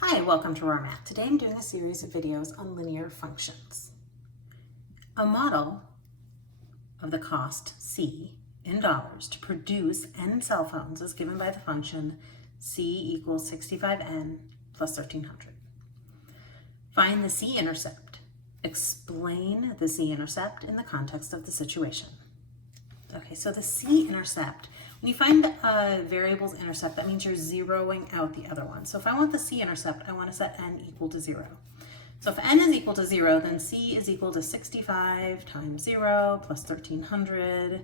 Hi, welcome to Raw Math. Today I'm doing a series of videos on linear functions. A model of the cost C in dollars to produce n cell phones is given by the function C equals 65n plus 1300. Find the C-intercept. Explain the C-intercept in the context of the situation. Okay, so the C-intercept, when you find a variable's intercept, that means you're zeroing out the other one. So if I want the C-intercept, I want to set n equal to 0. So if n is equal to 0, then C is equal to 65 times 0 plus 1300.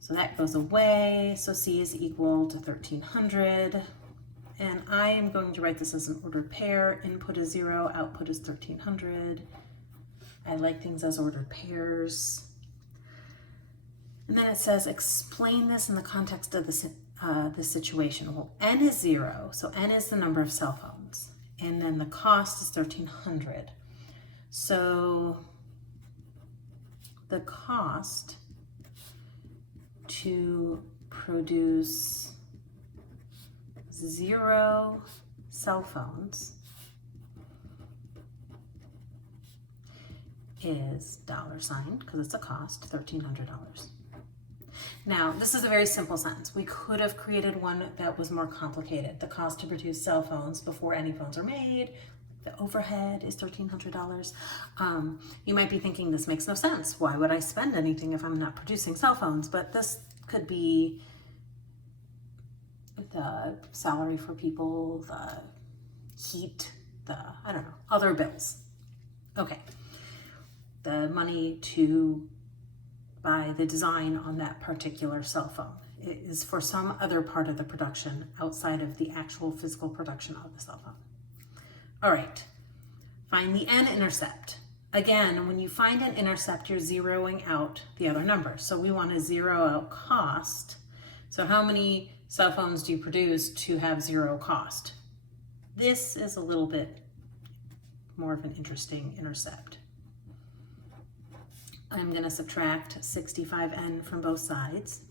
So that goes away. So C is equal to 1300. And I am going to write this as an ordered pair. Input is 0, output is 1300. I like things as ordered pairs. And then it says, explain this in the context of the situation. Well, n is 0, so n is the number of cell phones. And then the cost is 1300. So the cost to produce 0 cell phones is $, because it's a cost, $1,300. Now, this is a very simple sentence. We could have created one that was more complicated. The cost to produce cell phones before any phones are made, the overhead is $1,300. You might be thinking this makes no sense. Why would I spend anything if I'm not producing cell phones? But this could be the salary for people, the heat, I don't know, other bills. Okay, the money to buy the design on that particular cell phone. It is for some other part of the production outside of the actual physical production of the cell phone. All right, find the n-intercept. Again, when you find an intercept, you're zeroing out the other number. So we want to zero out cost. So how many cell phones do you produce to have 0 cost? This is a little bit more of an interesting intercept. I'm going to subtract 65n from both sides.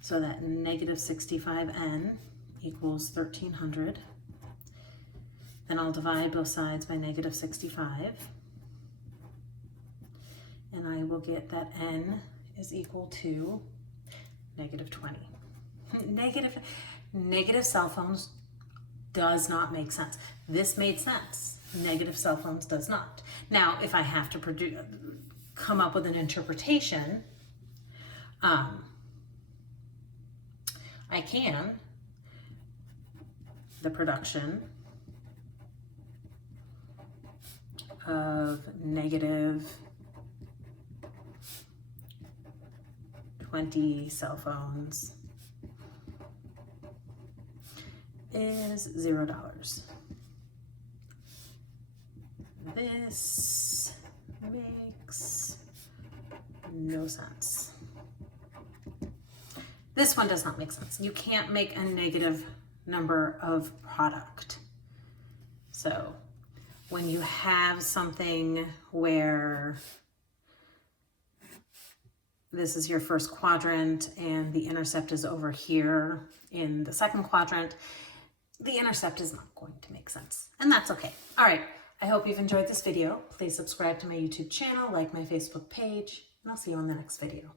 So that negative 65n equals 1,300. Then I'll divide both sides by negative 65. And I will get that n is equal to negative 20. Negative cell phones does not make sense. This made sense. Negative cell phones does not. Now, if I have to come up with an interpretation, I can. The production of negative 20 cell phones is $0. This makes no sense. This one does not make sense. You can't make a negative number of product. So when you have something where this is your first quadrant and the intercept is over here in the second quadrant, the intercept is not going to make sense. And that's okay. All right. I hope you've enjoyed this video. Please subscribe to my YouTube channel, like my Facebook page, and I'll see you on the next video.